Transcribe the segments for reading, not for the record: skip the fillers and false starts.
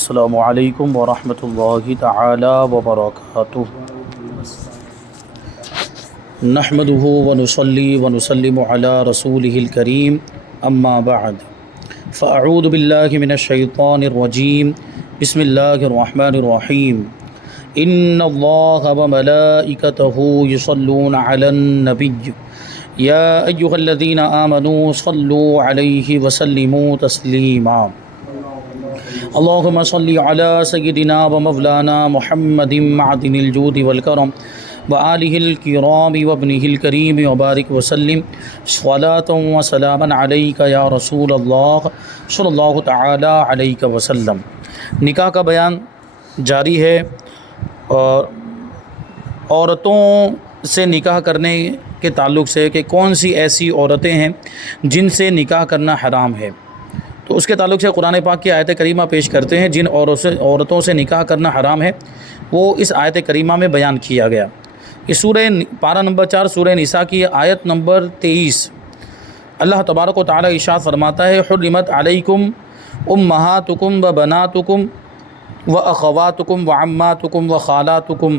السلام علیکم ورحمۃ اللہ تعالی وبرکاتہ۔ نحمده ونصلی ونسلم علی رسولہ الکریم، اما بعد فاعوذ باللہ من الشیطان الرجیم، بسم اللہ الرحمن الرحیم۔ ان اللہ وملائکتہ یصلون علی النبی یا ایہا الذین آمنوا صلوا علیہ وسلموا تسلیما۔ اللہم صلی علی سیدنا و مولانا محمد معدن الجود والکرم وآلہ الکرام وابنہ الکریم وبارک وسلم صلاۃ و سلاما علیک یا رسول اللہ صلی اللہ تعالی علیہ وسلم۔ نکاح کا بیان جاری ہے، اور عورتوں سے نکاح کرنے کے تعلق سے کہ کون سی ایسی عورتیں ہیں جن سے نکاح کرنا حرام ہے، تو اس کے تعلق سے قرآن پاک کی آیت کریمہ پیش کرتے ہیں۔ جن عورتوں سے نکاح کرنا حرام ہے وہ اس آیت کریمہ میں بیان کیا گیا۔ یہ سورہ پارہ نمبر 4 سورہ نساء کی آیت نمبر 23، اللہ تبارک و تعالی ارشاد فرماتا ہے: حرمت علیکم امہاتکم و بناتکم و اخواتکم و عماتکم و خالاتکم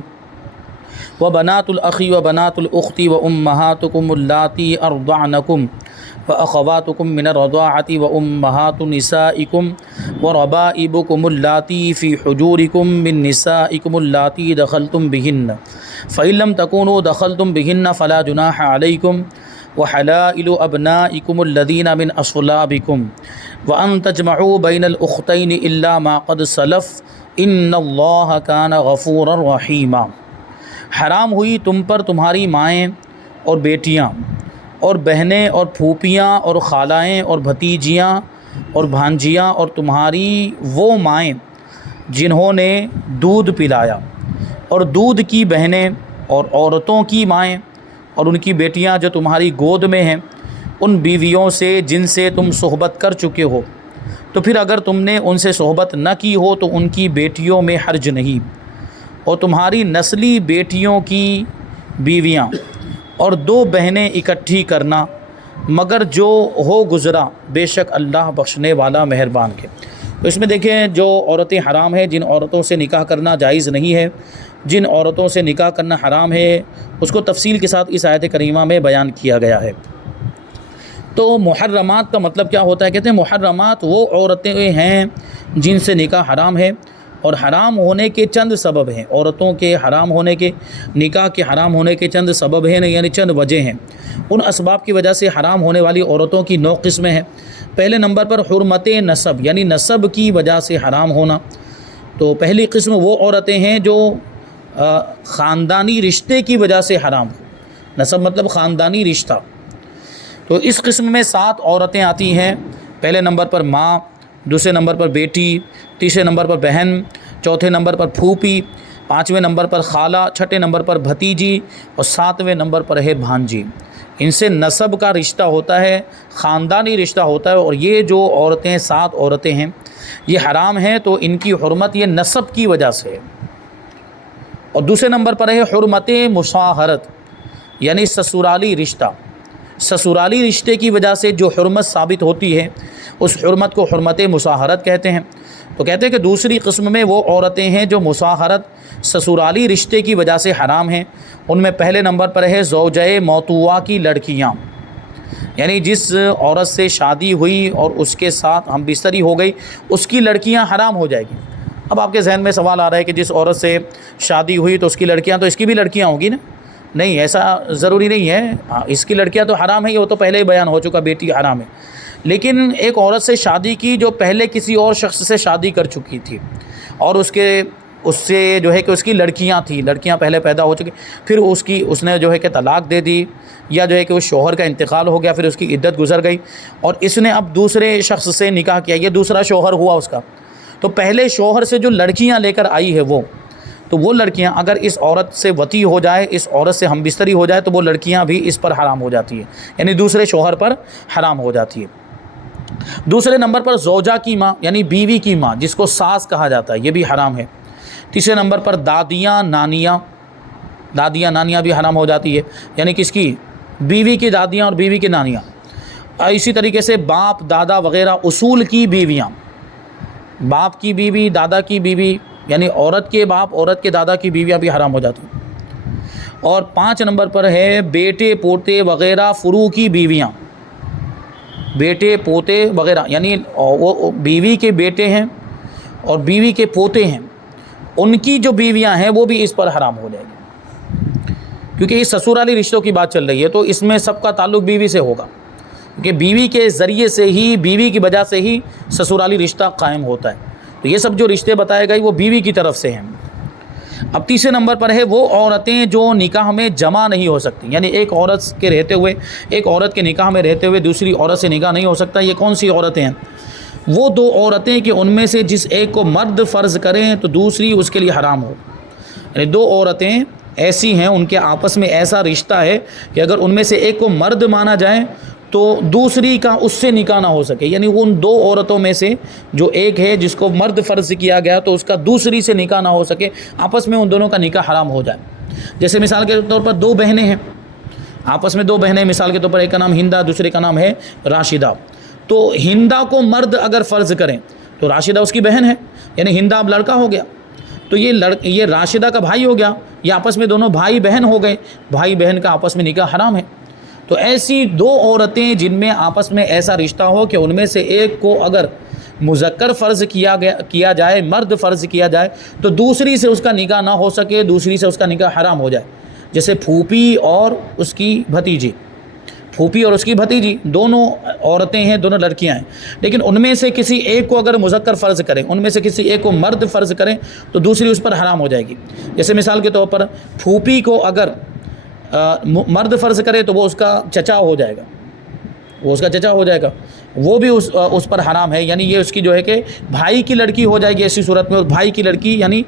و بنات الاخی و بنات الاخت و امہاتکم اللاتی ارضعنکم واخواتکم من الرضاعة وامہات نسائکم وربائبکم اللاتی فی حجورکم من نسائکم اللاتی دخلتم بہن فإن لم تکونوا دخلتم بہن فلا جناح علیکم وحلائل ابنائکم الذین من اصلابکم وان تجمعوا بین الاختین الا ما قد سلف ان اللہ کان غفورا رحیما۔ حرام ہوئی تم پر تمہاری مائیں اور بیٹیاں اور بہنیں اور پھوپھیاں اور خالائیں اور بھتیجیاں اور بھانجیاں اور تمہاری وہ مائیں جنہوں نے دودھ پلایا، اور دودھ کی بہنیں اور عورتوں کی مائیں اور ان کی بیٹیاں جو تمہاری گود میں ہیں، ان بیویوں سے جن سے تم صحبت کر چکے ہو، تو پھر اگر تم نے ان سے صحبت نہ کی ہو تو ان کی بیٹیوں میں حرج نہیں، اور تمہاری نسلی بیٹیوں کی بیویاں اور 2 بہنیں اکٹھی کرنا، مگر جو ہو گزرا، بے شک اللہ بخشنے والا مہربان کے۔ تو اس میں دیکھیں جو عورتیں حرام ہیں، جن عورتوں سے نکاح کرنا جائز نہیں ہے، جن عورتوں سے نکاح کرنا حرام ہے، اس کو تفصیل کے ساتھ اس آیت کریمہ میں بیان کیا گیا ہے۔ تو محرمات کا مطلب کیا ہوتا ہے؟ کہتے ہیں محرمات وہ عورتیں ہیں جن سے نکاح حرام ہے، اور حرام ہونے کے چند سبب ہیں۔ عورتوں کے حرام ہونے کے، نکاح کے حرام ہونے کے چند سبب ہیں، یعنی چند وجہ ہیں۔ ان اسباب کی وجہ سے حرام ہونے والی عورتوں کی 9 قسمیں ہیں۔ پہلے نمبر پر حرمت نسب، یعنی نسب کی وجہ سے حرام ہونا۔ تو پہلی قسم وہ عورتیں ہیں جو خاندانی رشتے کی وجہ سے حرام ہو۔ نسب مطلب خاندانی رشتہ۔ تو اس قسم میں 7 عورتیں آتی ہیں۔ پہلے نمبر پر ماں، دوسرے نمبر پر بیٹی، تیسرے نمبر پر بہن، چوتھے نمبر پر پھوپھی، 5ویں نمبر پر خالہ، 6ٹھے نمبر پر بھتیجی، اور 7ویں نمبر پر ہے بھانجی۔ ان سے نسب کا رشتہ ہوتا ہے، خاندانی رشتہ ہوتا ہے، اور یہ جو عورتیں 7 عورتیں ہیں یہ حرام ہیں، تو ان کی حرمت یہ نسب کی وجہ سے ہے۔ اور دوسرے نمبر پر ہے حرمت مصاہرت، یعنی سسرالی رشتہ۔ سسرالی رشتے کی وجہ سے جو حرمت ثابت ہوتی ہے اس حرمت کو حرمت مصاہرت کہتے ہیں۔ تو کہتے ہیں کہ دوسری قسم میں وہ عورتیں ہیں جو مصاہرت سسرالی رشتے کی وجہ سے حرام ہیں۔ ان میں پہلے نمبر پر ہے زوجہ موتوا کی لڑکیاں، یعنی جس عورت سے شادی ہوئی اور اس کے ساتھ ہم بستری ہو گئی، اس کی لڑکیاں حرام ہو جائے گی۔ اب آپ کے ذہن میں سوال آ رہا ہے کہ جس عورت سے شادی ہوئی تو اس کی لڑکیاں، تو اس کی بھی لڑکیاں ہوں گی نا؟ نہیں، ایسا ضروری نہیں ہے۔ اس کی لڑکیاں تو حرام ہے، یہ وہ تو پہلے ہی بیان ہو چکا، بیٹی حرام ہے۔ لیکن ایک عورت سے شادی کی جو پہلے کسی اور شخص سے شادی کر چکی تھی، اور اس سے جو ہے کہ اس کی لڑکیاں تھیں، لڑکیاں پہلے پیدا ہو چکی، پھر اس نے جو ہے کہ طلاق دے دی، یا جو ہے کہ اس شوہر کا انتقال ہو گیا، پھر اس کی عدت گزر گئی، اور اس نے اب دوسرے شخص سے نکاح کیا، یہ دوسرا شوہر ہوا اس کا۔ تو پہلے شوہر سے جو لڑکیاں لے کر آئی ہے وہ لڑکیاں اگر اس عورت سے وطی ہو جائے، اس عورت سے ہم بستری ہو جائے، تو وہ لڑکیاں بھی اس پر حرام ہو جاتی ہیں، یعنی دوسرے شوہر پر حرام ہو جاتی ہے۔ دوسرے نمبر پر زوجہ کی ماں، یعنی بیوی کی ماں، جس کو ساس کہا جاتا ہے، یہ بھی حرام ہے۔ تیسرے نمبر پر دادیاں نانیاں بھی حرام ہو جاتی ہے، یعنی کس کی؟ بیوی کی دادیاں اور بیوی کی نانیاں۔ اسی طریقے سے باپ، دادا وغیرہ اصول کی بیویاں، باپ کی بیوی، دادا کی بیوی، یعنی عورت کے باپ، عورت کے دادا کی بیویاں بھی حرام ہو جاتی ہیں۔ اور 5 نمبر پر ہے بیٹے پوتے وغیرہ فروع کی بیویاں، بیٹے پوتے وغیرہ، یعنی وہ بیوی کے بیٹے ہیں اور بیوی کے پوتے ہیں، ان کی جو بیویاں ہیں وہ بھی اس پر حرام ہو جائے گی، کیونکہ یہ سسرالی رشتوں کی بات چل رہی ہے، تو اس میں سب کا تعلق بیوی سے ہوگا، کیونکہ بیوی کے ذریعے سے ہی، بیوی کی وجہ سے ہی سسرالی رشتہ قائم ہوتا ہے۔ تو یہ سب جو رشتے بتائے گئے وہ بیوی کی طرف سے ہیں۔ اب تیسرے نمبر پر ہے وہ عورتیں جو نکاح میں جمع نہیں ہو سکتی، یعنی ایک عورت کے رہتے ہوئے، ایک عورت کے نکاح میں رہتے ہوئے دوسری عورت سے نکاح نہیں ہو سکتا۔ یہ کون سی عورتیں ہیں؟ وہ 2 عورتیں کہ ان میں سے جس ایک کو مرد فرض کریں تو دوسری اس کے لیے حرام ہو، یعنی 2 عورتیں ایسی ہیں، ان کے آپس میں ایسا رشتہ ہے کہ اگر ان میں سے ایک کو مرد مانا جائے تو دوسری کا اس سے نکاح نہ ہو سکے، یعنی ان 2 عورتوں میں سے جو ایک ہے جس کو مرد فرض کیا گیا تو اس کا دوسری سے نکاح نہ ہو سکے، آپس میں ان دونوں کا نکاح حرام ہو جائے۔ جیسے مثال کے طور پر 2 بہنیں ہیں، آپس میں 2 بہنیں، مثال کے طور پر ایک کا نام ہندا، دوسرے کا نام ہے راشدہ، تو ہندا کو مرد اگر فرض کریں تو راشدہ اس کی بہن ہے، یعنی ہندا اب لڑکا ہو گیا، تو یہ راشدہ کا بھائی ہو گیا، یہ آپس میں دونوں بھائی بہن ہو گئے، بھائی بہن کا آپس میں نکاح حرام ہے۔ تو ایسی 2 عورتیں جن میں آپس میں ایسا رشتہ ہو کہ ان میں سے ایک کو اگر مذکر فرض کیا جائے، مرد فرض کیا جائے تو دوسری سے اس کا نکاح نہ ہو سکے، دوسری سے اس کا نکاح حرام ہو جائے، جیسے پھوپھی اور اس کی بھتیجی، پھوپھی اور اس کی بھتیجی دونوں عورتیں ہیں، دونوں لڑکیاں ہیں، لیکن ان میں سے کسی ایک کو اگر مذکر فرض کریں، ان میں سے کسی ایک کو مرد فرض کریں تو دوسری اس پر حرام ہو جائے گی۔ جیسے مثال کے طور پر پھوپھی کو اگر مرد فرض کرے تو وہ اس کا چچا ہو جائے گا، وہ اس کا چچا ہو جائے گا، وہ بھی اس پر حرام ہے، یعنی یہ اس کی جو ہے کہ بھائی کی لڑکی ہو جائے گی۔ ایسی صورت میں بھائی کی لڑکی یعنی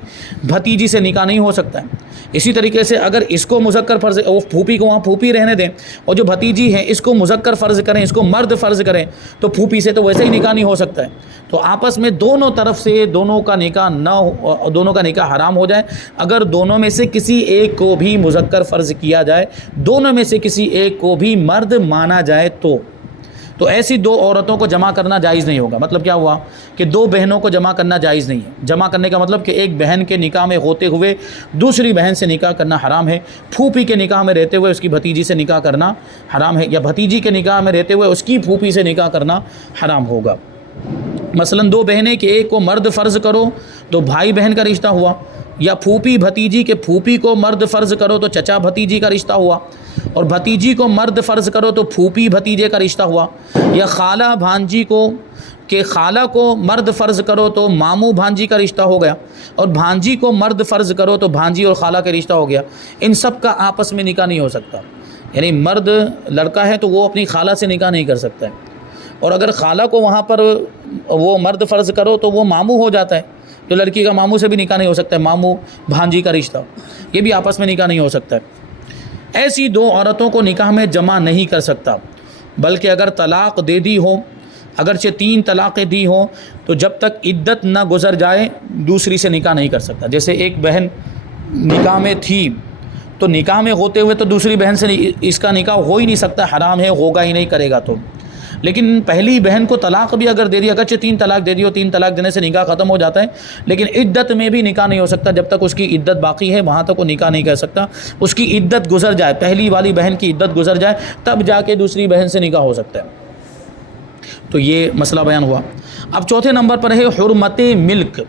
بھتیجی سے نکاح نہیں ہو سکتا ہے۔ اسی طریقے سے اگر اس کو مذکر فرض، وہ پھوپھی کو وہاں پھوپھی رہنے دیں، اور جو بھتیجی ہے اس کو مذکر فرض کریں، اس کو مرد فرض کریں، تو پھوپھی سے تو ویسے ہی نکاح نہیں ہو سکتا ہے۔ تو آپس میں دونوں طرف سے دونوں کا نکاح حرام ہو جائے۔ اگر دونوں میں سے کسی ایک کو بھی مذکر فرض کیا جائے، دونوں میں سے کسی ایک کو بھی مرد مانا جائے تو ایسی 2 عورتوں کو جمع کرنا جائز نہیں ہوگا۔ مطلب کیا ہوا کہ 2 بہنوں کو جمع کرنا جائز نہیں ہے۔ جمع کرنے کا مطلب کہ ایک بہن کے نکاح میں ہوتے ہوئے دوسری بہن سے نکاح کرنا حرام ہے، پھوپھی کے نکاح میں رہتے ہوئے اس کی بھتیجی سے نکاح کرنا حرام ہے، یا بھتیجی کے نکاح میں رہتے ہوئے اس کی پھوپھی سے نکاح کرنا حرام ہوگا۔ مثلا 2 بہنیں کہ ایک کو مرد فرض کرو تو بھائی بہن کا رشتہ ہوا، یا پھوپھی بھتیجی کے پھوپھی کو مرد فرض کرو تو چچا بھتیجی کا رشتہ ہوا، اور بھتیجی کو مرد فرض کرو تو پھوپھی بھتیجے کا رشتہ ہوا، یا خالہ بھانجی کو کہ خالہ کو مرد فرض کرو تو ماموں بھانجی کا رشتہ ہو گیا، اور بھانجی کو مرد فرض کرو تو بھانجی اور خالہ کا رشتہ ہو گیا۔ ان سب کا آپس میں نکاح نہیں ہو سکتا، یعنی مرد لڑکا ہے تو وہ اپنی خالہ سے نکاح نہیں کر سکتا ہے، اور اگر خالہ کو وہاں پر وہ مرد فرض کرو تو وہ ماموں ہو جاتا ہے، تو لڑکی کا ماموں سے بھی نکاح نہیں ہو سکتا ہے، ماموں بھانجی کا رشتہ، یہ بھی آپس میں نکاح نہیں ہو سکتا ہے۔ ایسی 2 عورتوں کو نکاح میں جمع نہیں کر سکتا، بلکہ اگر طلاق دے دی ہو، اگرچہ 3 طلاقیں دی ہوں، تو جب تک عدت نہ گزر جائے دوسری سے نکاح نہیں کر سکتا۔ جیسے ایک بہن نکاح میں تھی تو نکاح میں ہوتے ہوئے تو دوسری بہن سے اس کا نکاح ہو ہی نہیں سکتا، حرام ہے، ہوگا ہی نہیں، کرے گا تو۔ لیکن پہلی بہن کو طلاق بھی اگر دے دی، اگرچہ 3 طلاق دے دی ہو، 3 طلاق دینے سے نکاح ختم ہو جاتا ہے، لیکن عدت میں بھی نکاح نہیں ہو سکتا، جب تک اس کی عدت باقی ہے وہاں تک وہ نکاح نہیں کر سکتا۔ اس کی عدت گزر جائے، پہلی والی بہن کی عدت گزر جائے، تب جا کے دوسری بہن سے نکاح ہو سکتا ہے۔ تو یہ مسئلہ بیان ہوا۔ اب چوتھے نمبر پر ہے حرمت ملک۔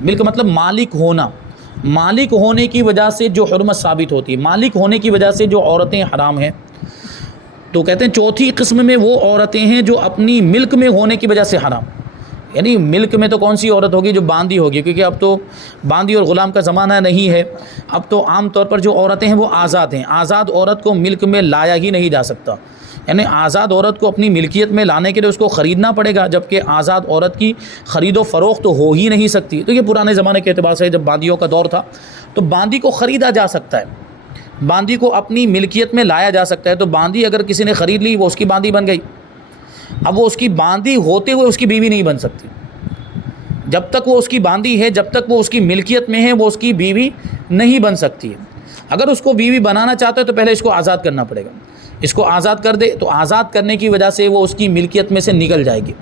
ملک مطلب مالک ہونا، مالک ہونے کی وجہ سے جو حرمت ثابت ہوتی ہے، مالک ہونے کی وجہ سے جو عورتیں حرام ہیں، تو کہتے ہیں چوتھی قسم میں وہ عورتیں ہیں جو اپنی ملک میں ہونے کی وجہ سے حرام، یعنی ملک میں تو کون سی عورت ہوگی؟ جو باندھی ہوگی، کیونکہ اب تو باندھی اور غلام کا زمانہ نہیں ہے، اب تو عام طور پر جو عورتیں ہیں وہ آزاد ہیں۔ آزاد عورت کو ملک میں لایا ہی نہیں جا سکتا، یعنی آزاد عورت کو اپنی ملکیت میں لانے کے لیے اس کو خریدنا پڑے گا، جبکہ آزاد عورت کی خرید و فروخت تو ہو ہی نہیں سکتی۔ تو یہ پرانے زمانے کے اعتبار سے جب باندیوں کا دور تھا تو باندی کو خریدا جا سکتا ہے، باندی کو اپنی ملکیت میں لایا جا سکتا ہے۔ تو باندی اگر کسی نے خرید لی وہ اس کی باندی بن گئی، اب وہ اس کی باندی ہوتے ہوئے اس کی بیوی نہیں بن سکتی۔ جب تک وہ اس کی باندی ہے، جب تک وہ اس کی ملکیت میں ہے، وہ اس کی بیوی نہیں بن سکتی ہے۔ اگر اس کو بیوی بنانا چاہتا ہے تو پہلے اس کو آزاد کرنا پڑے گا، اس کو آزاد کر دے تو آزاد کرنے کی وجہ سے وہ اس کی ملکیت میں سے نکل جائے گی.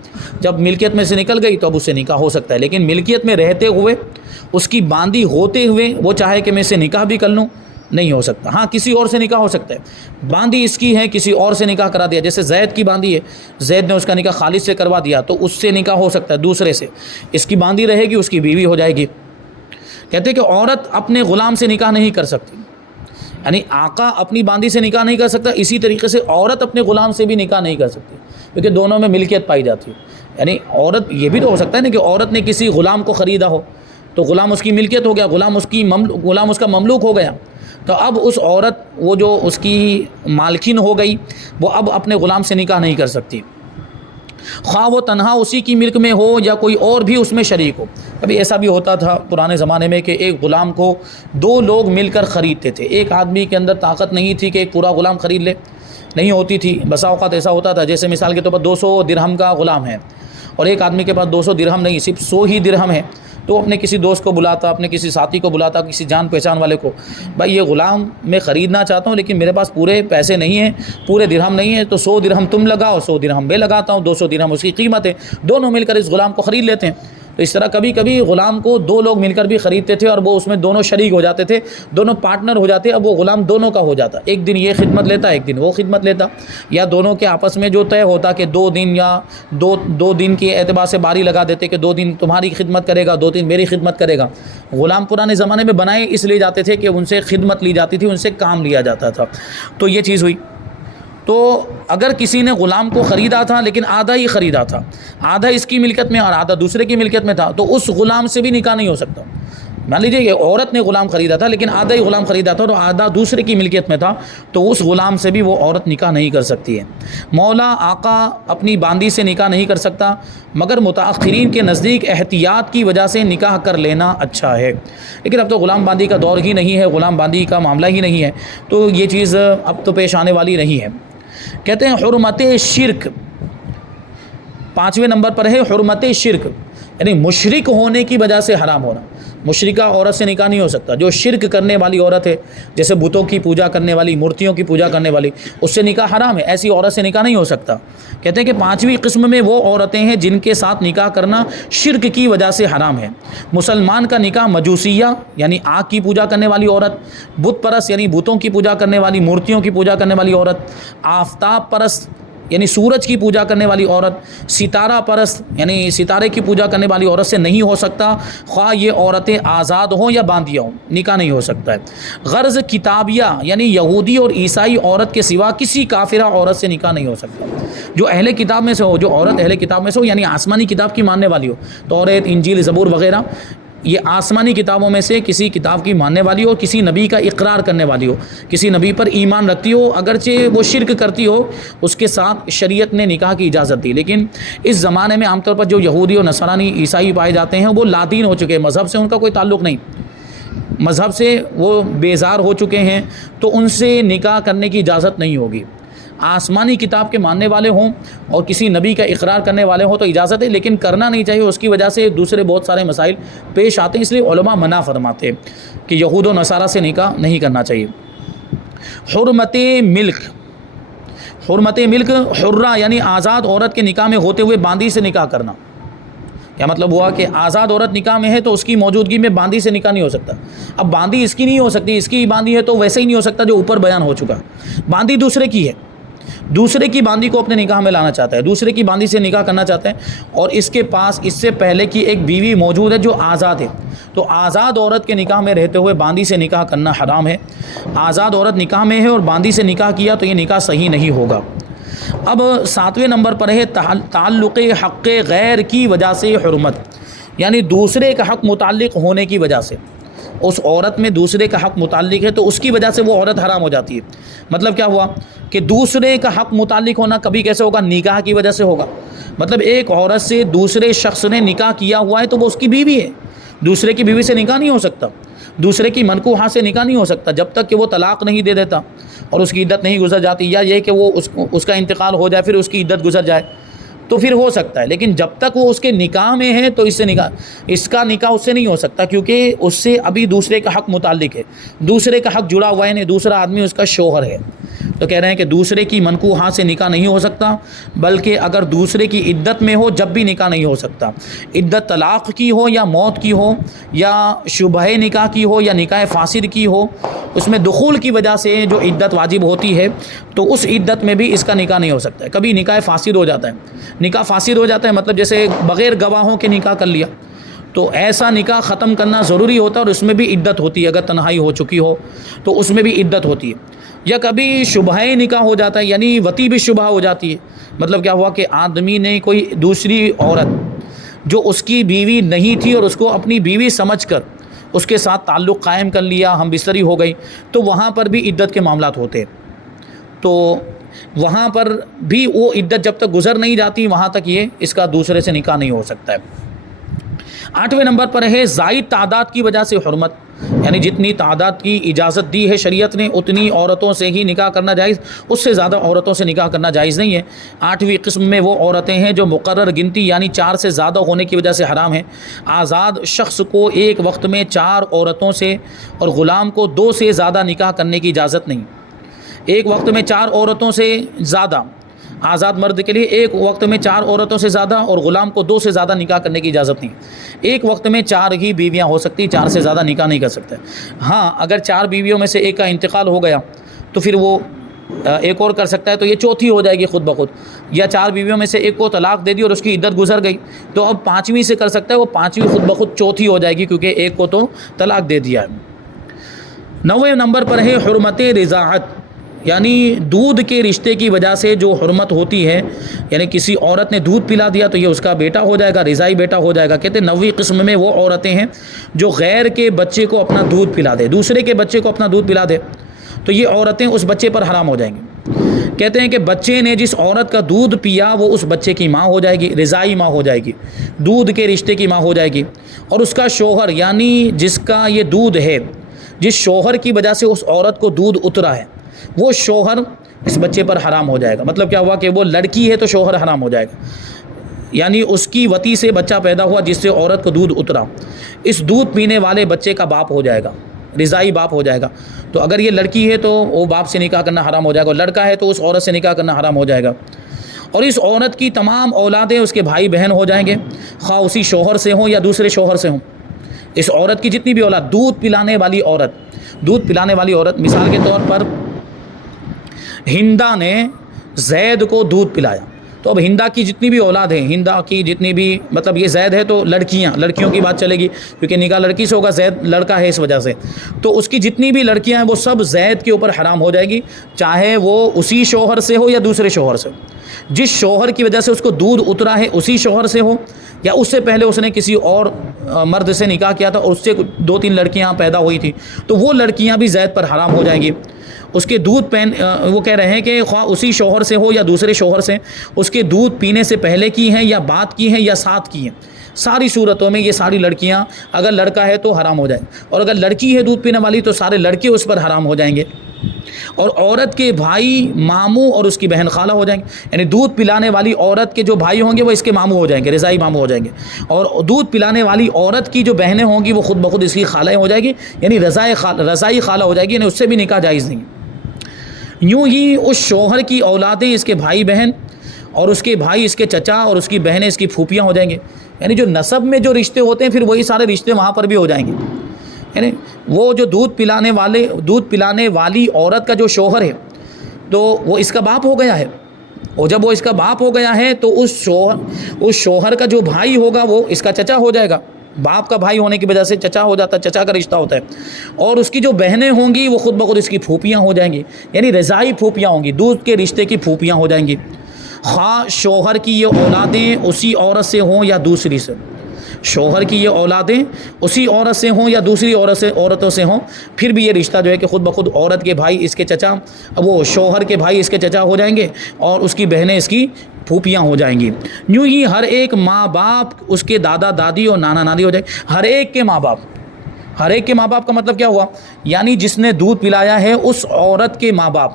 جب ملکیت میں سے نکل گئی تو اب اس سے نکاح ہو سکتا ہے. لیکن ملکیت میں رہتے ہوئے اس کی باندی ہوتے ہوئے وہ چاہے کہ میں اس سے نکاح بھی کر لوں, نہیں ہو سکتا. ہاں کسی اور سے نکاح ہو سکتا ہے, باندی اس کی ہے, کسی اور سے نکاح کرا دیا. جیسے زید کی باندی ہے, زید نے اس کا نکاح خالد سے کروا دیا تو اس سے نکاح ہو سکتا ہے دوسرے سے. اس کی باندی رہے گی, اس کی بیوی ہو جائے گی. کہتے ہیں کہ عورت اپنے غلام سے نکاح نہیں کر سکتی, یعنی آقا اپنی باندی سے نکاح نہیں کر سکتا, اسی طریقے سے عورت اپنے غلام سے بھی نکاح نہیں کر سکتی, کیونکہ دونوں میں ملکیت پائی جاتی ہے. یعنی عورت یہ بھی تو ہو سکتا ہے نا کہ عورت نے کسی غلام کو خریدا ہو تو غلام اس کی ملکیت ہو گیا, غلام اس کا مملوک ہو گیا, تو اب اس عورت وہ جو اس کی مالکن ہو گئی وہ اب اپنے غلام سے نکاح نہیں کر سکتی, خواہ وہ تنہا اسی کی ملک میں ہو یا کوئی اور بھی اس میں شریک ہو. کبھی ایسا بھی ہوتا تھا پرانے زمانے میں کہ ایک غلام کو دو لوگ مل کر خریدتے تھے. ایک آدمی کے اندر طاقت نہیں تھی کہ ایک پورا غلام خرید لے, نہیں ہوتی تھی. بسا اوقات ایسا ہوتا تھا جیسے مثال کے طور پر 200 درہم کا غلام ہے اور ایک آدمی کے پاس 200 درہم نہیں, صرف 100 ہی درہم ہے, تو وہ اپنے کسی دوست کو بلاتا, اپنے کسی ساتھی کو بلاتا, کسی جان پہچان والے کو, بھائی یہ غلام میں خریدنا چاہتا ہوں لیکن میرے پاس پورے پیسے نہیں ہیں, پورے درہم نہیں ہیں, تو 100 درہم تم لگاؤ, 100 درہم میں لگاتا ہوں, 200 درہم اس کی قیمت ہے, دونوں مل کر اس غلام کو خرید لیتے ہیں. تو اس طرح کبھی کبھی غلام کو دو لوگ مل کر بھی خریدتے تھے اور وہ اس میں دونوں شریک ہو جاتے تھے, دونوں پارٹنر ہو جاتے. اب وہ غلام دونوں کا ہو جاتا, ایک دن یہ خدمت لیتا, ایک دن وہ خدمت لیتا, یا دونوں کے آپس میں جو طے ہوتا کہ 2 دن یا دو دن کے اعتبار سے باری لگا دیتے کہ 2 دن تمہاری خدمت کرے گا, 2 دن میری خدمت کرے گا. غلام پرانے زمانے میں بنائے اس لیے جاتے تھے کہ ان سے خدمت لی جاتی تھی, ان سے کام لیا جاتا تھا. تو یہ چیز ہوئی. تو اگر کسی نے غلام کو خریدا تھا لیکن آدھا ہی خریدا تھا, آدھا اس کی ملکیت میں اور آدھا دوسرے کی ملکیت میں تھا, تو اس غلام سے بھی نکاح نہیں ہو سکتا. مان لیجیے کہ عورت نے غلام خریدا تھا لیکن آدھا ہی غلام خریدا تھا اور آدھا دوسرے کی ملکیت میں تھا, تو اس غلام سے بھی وہ عورت نکاح نہیں کر سکتی ہے. مولا آقا اپنی باندی سے نکاح نہیں کر سکتا, مگر متاخرین کے نزدیک احتیاط کی وجہ سے نکاح کر لینا اچھا ہے. لیکن اب تو غلام باندی کا دور ہی نہیں ہے, غلام باندی کا معاملہ ہی نہیں ہے, تو یہ چیز اب تو پیش آنے والی نہیں ہے. کہتے ہیں حرمت شرک, 5ویں نمبر پر ہے حرمت شرک, یعنی مشرک ہونے کی وجہ سے حرام ہونا. مشرکہ عورت سے نکاح نہیں ہو سکتا. جو شرک کرنے والی عورت ہے, جیسے بتوں کی پوجا کرنے والی, مورتیوں کی پوجا کرنے والی, اس سے نکاح حرام ہے. ایسی عورت سے نکاح نہیں ہو سکتا. کہتے ہیں کہ 5ویں قسم میں وہ عورتیں ہیں جن کے ساتھ نکاح کرنا شرک کی وجہ سے حرام ہے. مسلمان کا نکاح مجوسیہ یعنی آگ کی پوجا کرنے والی عورت, بت پرست یعنی بتوں کی پوجا کرنے والی, مورتیوں کی پوجا کرنے والی عورت, آفتاب پرست یعنی سورج کی پوجا کرنے والی عورت, ستارہ پرست یعنی ستارے کی پوجا کرنے والی عورت سے نہیں ہو سکتا, خواہ یہ عورتیں آزاد ہوں یا باندیاں ہوں, نکاح نہیں ہو سکتا ہے. غرض کتابیہ یعنی یہودی اور عیسائی عورت کے سوا کسی کافرہ عورت سے نکاح نہیں ہو سکتا. جو اہل کتاب میں سے ہو, جو عورت اہل کتاب میں سے ہو یعنی آسمانی کتاب کی ماننے والی ہو, توریت, انجیل, زبور وغیرہ, یہ آسمانی کتابوں میں سے کسی کتاب کی ماننے والی ہو, کسی نبی کا اقرار کرنے والی ہو, کسی نبی پر ایمان رکھتی ہو, اگرچہ وہ شرک کرتی ہو, اس کے ساتھ شریعت نے نکاح کی اجازت دی. لیکن اس زمانے میں عام طور پر جو یہودی اور نصرانی عیسائی پائے جاتے ہیں وہ لادین ہو چکے ہیں, مذہب سے ان کا کوئی تعلق نہیں, مذہب سے وہ بیزار ہو چکے ہیں, تو ان سے نکاح کرنے کی اجازت نہیں ہوگی. آسمانی کتاب کے ماننے والے ہوں اور کسی نبی کا اقرار کرنے والے ہوں تو اجازت ہے, لیکن کرنا نہیں چاہیے. اس کی وجہ سے دوسرے بہت سارے مسائل پیش آتے ہیں, اس لیے علماء منع فرماتے ہیں کہ یہود و نصارہ سے نکاح نہیں کرنا چاہیے. حرمت ملک, حرمت ملک حرہ یعنی آزاد عورت کے نکاح میں ہوتے ہوئے باندی سے نکاح کرنا. کیا مطلب ہوا کہ آزاد عورت نکاح میں ہے تو اس کی موجودگی میں باندی سے نکاح نہیں ہو سکتا. اب باندی اس کی نہیں ہو سکتی, اس کی باندی ہے تو ویسے ہی نہیں ہو سکتا جو اوپر بیان ہو چکا. باندی دوسرے کی ہے, دوسرے کی باندی کو اپنے نکاح میں لانا چاہتا ہے, دوسرے کی باندی سے نکاح کرنا چاہتا ہے, اور اس کے پاس اس سے پہلے کی ایک بیوی موجود ہے جو آزاد ہے, تو آزاد عورت کے نکاح میں رہتے ہوئے باندی سے نکاح کرنا حرام ہے. آزاد عورت نکاح میں ہے اور باندی سے نکاح کیا تو یہ نکاح صحیح نہیں ہوگا. اب 7ویں نمبر پر ہے تعلق حق غیر کی وجہ سے حرمت, یعنی دوسرے کا حق متعلق ہونے کی وجہ سے. اس عورت میں دوسرے کا حق متعلق ہے تو اس کی وجہ سے وہ عورت حرام ہو جاتی ہے. مطلب کیا ہوا کہ دوسرے کا حق متعلق ہونا کبھی کیسے ہوگا, نکاح کی وجہ سے ہوگا. مطلب ایک عورت سے دوسرے شخص نے نکاح کیا ہوا ہے تو وہ اس کی بیوی ہے, دوسرے کی بیوی سے نکاح نہیں ہو سکتا, دوسرے کی منکوحہ سے نکاح نہیں ہو سکتا جب تک کہ وہ طلاق نہیں دے دیتا اور اس کی عدت نہیں گزر جاتی, یا یہ کہ وہ اس کا انتقال ہو جائے پھر اس کی عدت گزر جائے تو پھر ہو سکتا ہے. لیکن جب تک وہ اس کے نکاح میں ہے تو اس کا نکاح اس سے نہیں ہو سکتا, کیونکہ اس سے ابھی دوسرے کا حق متعلق ہے, دوسرے کا حق جڑا ہوا ہے, یعنی دوسرا آدمی اس کا شوہر ہے. تو کہہ رہے ہیں کہ دوسرے کی منکوحات سے نکاح نہیں ہو سکتا، بلکہ اگر دوسرے کی عدت میں ہو جب بھی نکاح نہیں ہو سکتا، عدت طلاق کی ہو یا موت کی ہو یا شبہ نکاح کی ہو یا نکاح فاسد کی ہو، اس میں دخول کی وجہ سے جو عدت واجب ہوتی ہے تو اس عدت میں بھی اس کا نکاح نہیں ہو سکتا ہے۔ کبھی نکاح فاسد ہو جاتا ہے، نکاح فاسد ہو جاتا ہے مطلب جیسے بغیر گواہوں کے نکاح کر لیا، تو ایسا نکاح ختم کرنا ضروری ہوتا ہے، اور اس میں بھی عدت ہوتی ہے، اگر تنہائی ہو چکی ہو تو اس میں بھی عدت ہوتی ہے۔ یا کبھی شبہ نکاح ہو جاتا ہے، یعنی وطی بھی شبہ ہو جاتی ہے، مطلب کیا ہوا کہ آدمی نے کوئی دوسری عورت جو اس کی بیوی نہیں تھی اور اس کو اپنی بیوی سمجھ کر اس کے ساتھ تعلق قائم کر لیا، ہم بستری ہو گئی، تو وہاں پر بھی عدت کے معاملات ہوتے ہیں، تو وہاں پر بھی وہ عدت جب تک گزر نہیں جاتی وہاں تک یہ اس کا دوسرے سے نکاح نہیں ہو سکتا ہے۔ 8ویں نمبر پر ہے زائد تعداد کی وجہ سے حرمت، یعنی جتنی تعداد کی اجازت دی ہے شریعت نے اتنی عورتوں سے ہی نکاح کرنا جائز، اس سے زیادہ عورتوں سے نکاح کرنا جائز نہیں ہے۔ 8ویں قسم میں وہ عورتیں ہیں جو مقرر گنتی یعنی 4 سے زیادہ ہونے کی وجہ سے حرام ہیں۔ آزاد شخص کو ایک وقت میں 4 عورتوں سے اور غلام کو 2 سے زیادہ نکاح کرنے کی اجازت نہیں۔ ایک وقت میں 4 عورتوں سے زیادہ، آزاد مرد کے لیے ایک وقت میں 4 عورتوں سے زیادہ اور غلام کو 2 سے زیادہ نکاح کرنے کی اجازت نہیں۔ ایک وقت میں 4 ہی بیویاں ہو سکتی، 4 سے زیادہ نکاح نہیں کر سکتے۔ ہاں اگر 4 بیویوں میں سے ایک کا انتقال ہو گیا تو پھر وہ ایک اور کر سکتا ہے، تو یہ چوتھی ہو جائے گی خود بخود، یا 4 بیویوں میں سے ایک کو طلاق دے دی اور اس کی عدت گزر گئی تو اب 5ویں سے کر سکتا ہے، وہ 5ویں خود بخود چوتھی ہو جائے گی کیونکہ ایک کو تو طلاق دے دیا ہے۔ 9ویں نمبر پر ہے حرمت رضاعت، یعنی دودھ کے رشتے کی وجہ سے جو حرمت ہوتی ہے، یعنی کسی عورت نے دودھ پلا دیا تو یہ اس کا بیٹا ہو جائے گا، رضاعی بیٹا ہو جائے گا۔ کہتے ہیں 9ویں قسم میں وہ عورتیں ہیں جو غیر کے بچے کو اپنا دودھ پلا دے، دوسرے کے بچے کو اپنا دودھ پلا دے تو یہ عورتیں اس بچے پر حرام ہو جائیں گی۔ کہتے ہیں کہ بچے نے جس عورت کا دودھ پیا وہ اس بچے کی ماں ہو جائے گی، رضاعی ماں ہو جائے گی، دودھ کے رشتے کی ماں ہو جائے گی، اور اس کا شوہر یعنی جس کا یہ دودھ ہے، جس شوہر کی وجہ سے اس عورت کو دودھ اترا ہے، وہ شوہر اس بچے پر حرام ہو جائے گا۔ مطلب کیا ہوا کہ وہ لڑکی ہے تو شوہر حرام ہو جائے گا، یعنی اس کی وطی سے بچہ پیدا ہوا جس سے عورت کو دودھ اترا، اس دودھ پینے والے بچے کا باپ ہو جائے گا، رضاعی باپ ہو جائے گا۔ تو اگر یہ لڑکی ہے تو وہ باپ سے نکاح کرنا حرام ہو جائے گا، اور لڑکا ہے تو اس عورت سے نکاح کرنا حرام ہو جائے گا، اور اس عورت کی تمام اولادیں اس کے بھائی بہن ہو جائیں گے، خواہ اسی شوہر سے ہوں یا دوسرے شوہر سے ہوں۔ اس عورت کی جتنی بھی اولاد، دودھ پلانے والی عورت مثال کے طور پر ہندا نے زید کو دودھ پلایا، تو اب ہندا کی جتنی بھی اولاد ہیں، ہندا کی جتنی بھی مطلب یہ زید ہے تو لڑکیوں کی بات چلے گی کیونکہ نکاح لڑکی سے ہوگا، زید لڑکا ہے اس وجہ سے، تو اس کی جتنی بھی لڑکیاں ہیں وہ سب زید کے اوپر حرام ہو جائے گی، چاہے وہ اسی شوہر سے ہو یا دوسرے شوہر سے ہو۔ جس شوہر کی وجہ سے اس کو دودھ اترا ہے اسی شوہر سے ہو یا اس سے پہلے اس نے کسی اور مرد سے نکاح کیا تھا اور اس سے 2-3 لڑکیاں پیدا ہوئی تھی تو وہ لڑکیاں بھی زید پر حرام ہو جائیں گی۔ اس کے دودھ وہ کہہ رہے ہیں کہ خواہ اسی شوہر سے ہو یا دوسرے شوہر سے، اس کے دودھ پینے سے پہلے کی ہیں یا بعد کی ہیں یا ساتھ کی ہیں، ساری صورتوں میں یہ ساری لڑکیاں، اگر لڑکا ہے تو حرام ہو جائیں، اور اگر لڑکی ہے دودھ پینے والی تو سارے لڑکے اس پر حرام ہو جائیں گے، اور عورت کے بھائی ماموں اور اس کی بہن خالہ ہو جائیں گے، یعنی دودھ پلانے والی عورت کے جو بھائی ہوں گے وہ اس کے ماموں ہو جائیں گے، رضاعی ماموں ہو جائیں گے، اور دودھ پلانے والی عورت کی جو بہنیں ہوں گی وہ خود بخود اس کی خالہ ہو جائے گی، یعنی رضاعی خالہ ہو جائے گی، یعنی اس سے بھی نکاح جائز نہیں۔ یوں ہی اس شوہر کی اولادیں اس کے بھائی بہن اور اس کے بھائی اس کے چچا اور اس کی بہنیں اس کی پھوپھیاں ہو جائیں گے، یعنی جو نسب میں جو رشتے ہوتے ہیں پھر وہی سارے رشتے وہاں پر بھی ہو جائیں گے، یعنی وہ جو دودھ پلانے والی عورت کا جو شوہر ہے تو وہ اس کا باپ ہو گیا ہے، اور جب وہ اس کا باپ ہو گیا ہے تو اس شوہر کا جو بھائی ہوگا وہ اس کا چچا ہو جائے گا، باپ کا بھائی ہونے کی وجہ سے چچا ہو جاتا ہے، چچا کا رشتہ ہوتا ہے، اور اس کی جو بہنیں ہوں گی وہ خود بخود اس کی پھوپھیاں ہو جائیں گی، یعنی رضاعی پھوپھیاں ہوں گی، دودھ کے رشتے کی پھوپھیاں ہو جائیں گی، خواہ شوہر کی یہ اولادیں اسی عورت سے ہوں یا دوسری سے، شوہر کی یہ اولادیں اسی عورت سے ہوں یا دوسری عورتوں سے ہوں، پھر بھی یہ رشتہ جو ہے کہ خود بخود عورت کے بھائی اس کے چچا، وہ شوہر کے بھائی اس کے چچا ہو جائیں گے اور اس کی بہنیں اس کی پھوپھیاں ہو جائیں گی۔ یوں ہی ہر ایک ماں باپ اس کے دادا دادی اور نانا نانی ہو جائیں گے، ہر ایک کے ماں باپ کا مطلب کیا ہوا، یعنی جس نے دودھ پلایا ہے اس عورت کے ماں باپ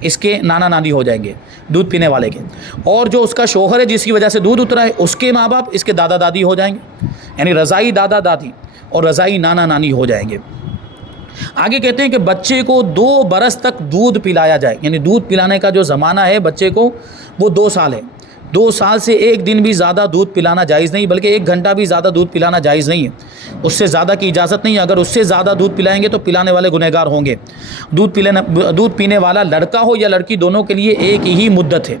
اس کے نانا نانی ہو جائیں گے، دودھ پینے والے کے، اور جو اس کا شوہر ہے جس کی وجہ سے دودھ اترا ہے اس کے ماں باپ اس کے دادا دادی ہو جائیں گے، یعنی رضاعی دادا دادی اور رضاعی نانا نانی ہو جائیں گے۔ آگے کہتے ہیں کہ بچے کو 2 برس تک دودھ پلایا جائے، یعنی دودھ پلانے کا جو زمانہ ہے بچے کو وہ 2 سال ہے۔ 2 سال سے 1 دن بھی زیادہ دودھ پلانا جائز نہیں، بلکہ 1 گھنٹہ بھی زیادہ دودھ پلانا جائز نہیں ہے، اس سے زیادہ کی اجازت نہیں ہے۔ اگر اس سے زیادہ دودھ پلائیں گے تو پلانے والے گنہگار ہوں گے۔ دودھ پینے والا لڑکا ہو یا لڑکی، دونوں کے لیے ایک ہی مدت ہے،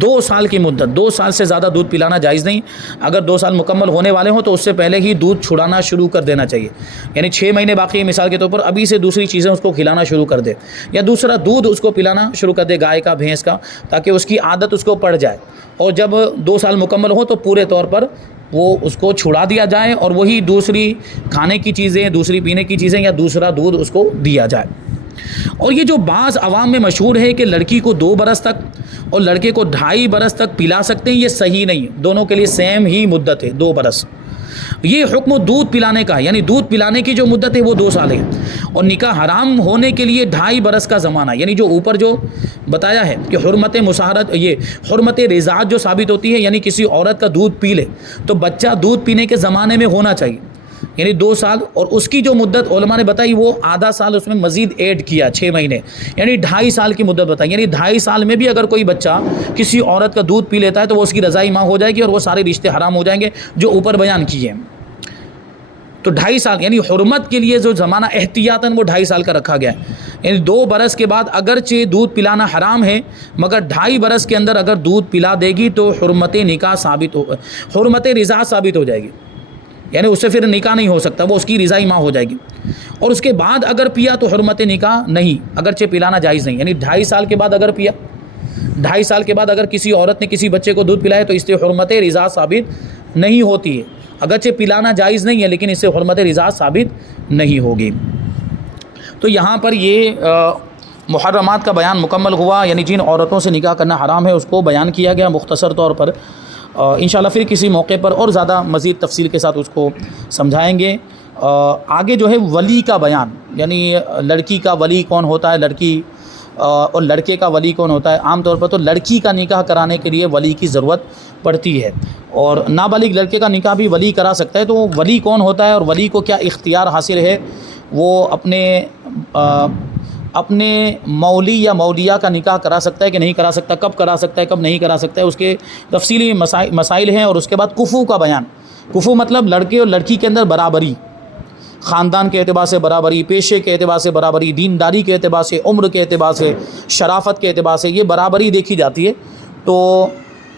2 سال کی مدت۔ 2 سال سے زیادہ دودھ پلانا جائز نہیں۔ اگر 2 سال مکمل ہونے والے ہوں تو اس سے پہلے ہی دودھ چھڑانا شروع کر دینا چاہیے، یعنی 6 مہینے باقی ہے مثال کے طور پر، ابھی سے دوسری چیزیں اس کو کھلانا شروع کر دے، یا دوسرا دودھ اس کو پلانا شروع کر دے، گائے کا، بھینس کا، تاکہ اس کی عادت اس کو پڑ جائے، اور جب 2 سال مکمل ہو تو پورے طور پر وہ اس کو چھڑا دیا جائے، اور وہی دوسری کھانے کی چیزیں، دوسری پینے کی چیزیں یا دوسرا دودھ اس کو دیا جائے۔ اور یہ جو بعض عوام میں مشہور ہے کہ لڑکی کو 2 برس تک اور لڑکے کو 2.5 برس تک پلا سکتے ہیں، یہ صحیح نہیں ہے، دونوں کے لیے سیم ہی مدت ہے، 2 برس۔ یہ حکم دودھ پلانے کا ہے، یعنی دودھ پلانے کی جو مدت ہے وہ 2 سال ہے، اور نکاح حرام ہونے کے لیے 2.5 برس کا زمانہ، یعنی جو اوپر جو بتایا ہے کہ حرمت مساہرت، یہ حرمت رضاعت جو ثابت ہوتی ہے، یعنی کسی عورت کا دودھ پی لے تو بچہ دودھ پینے کے زمانے میں ہونا چاہیے، یعنی 2 سال، اور اس کی جو مدت علماء نے بتائی وہ آدھا سال اس میں مزید ایڈ کیا، 6 مہینے، یعنی 2.5 سال کی مدت بتائی، یعنی 2.5 سال میں بھی اگر کوئی بچہ کسی عورت کا دودھ پی لیتا ہے تو وہ اس کی رضائی ماں ہو جائے گی، اور وہ سارے رشتے حرام ہو جائیں گے جو اوپر بیان کیے ہیں۔ تو 2.5 سال یعنی حرمت کے لیے جو زمانہ احتیاطاً وہ 2.5 سال کا رکھا گیا ہے، یعنی 2 برس کے بعد اگرچہ دودھ پلانا حرام ہے، مگر 2.5 برس کے اندر اگر دودھ پلا دے گی تو حرمت نکاح ثابت ہو، حرمت رضا ثابت ہو جائے گی، یعنی اس سے پھر نکاح نہیں ہو سکتا، وہ اس کی رضائی ماں ہو جائے گی۔ اور اس کے بعد اگر پیا تو حرمت نکاح نہیں، اگرچہ پلانا جائز نہیں، یعنی 2.5 سال کے بعد اگر پیا، 2.5 سال کے بعد اگر کسی عورت نے کسی بچے کو دودھ پلایا تو اس سے حرمت رضا ثابت نہیں ہوتی ہے، اگرچہ پلانا جائز نہیں ہے لیکن اس سے حرمت رضا ثابت نہیں ہوگی۔ تو یہاں پر یہ محرمات کا بیان مکمل ہوا، یعنی جن عورتوں سے نکاح کرنا حرام ہے اس کو بیان کیا گیا مختصر طور پر۔ انشاءاللہ پھر کسی موقع پر اور زیادہ مزید تفصیل کے ساتھ اس کو سمجھائیں گے۔ آگے جو ہے ولی کا بیان، یعنی لڑکی کا ولی کون ہوتا ہے، لڑکی اور لڑکے کا ولی کون ہوتا ہے۔ عام طور پر تو لڑکی کا نکاح کرانے کے لیے ولی کی ضرورت پڑتی ہے، اور نابالغ لڑکے کا نکاح بھی ولی کرا سکتا ہے۔ تو ولی کون ہوتا ہے اور ولی کو کیا اختیار حاصل ہے، وہ اپنے مولی یا مولیہ کا نکاح کرا سکتا ہے کہ نہیں کرا سکتا، کب کرا سکتا ہے، کب نہیں کرا سکتا ہے، اس کے تفصیلی مسائل ہیں۔ اور اس کے بعد کفو کا بیان، کفو مطلب لڑکے اور لڑکی کے اندر برابری، خاندان کے اعتبار سے برابری، پیشے کے اعتبار سے برابری، دینداری کے اعتبار سے، عمر کے اعتبار سے، شرافت کے اعتبار سے، یہ برابری دیکھی جاتی ہے۔ تو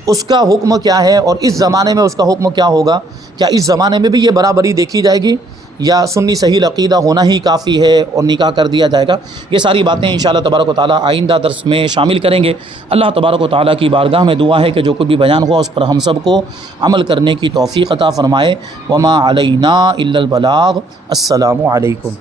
اس کا حکم کیا ہے اور اس زمانے میں اس کا حکم کیا ہوگا، کیا اس زمانے میں بھی یہ برابری دیکھی جائے گی یا سنی صحیح عقیدہ ہونا ہی کافی ہے اور نکاح کر دیا جائے گا؟ یہ ساری باتیں انشاءاللہ تبارک و تعالیٰ آئندہ درس میں شامل کریں گے۔ اللہ تبارک و تعالیٰ کی بارگاہ میں دعا ہے کہ جو کچھ بھی بیان ہوا اس پر ہم سب کو عمل کرنے کی توفیق عطا فرمائے۔ وما علینا الا البلاغ۔ السلام علیکم۔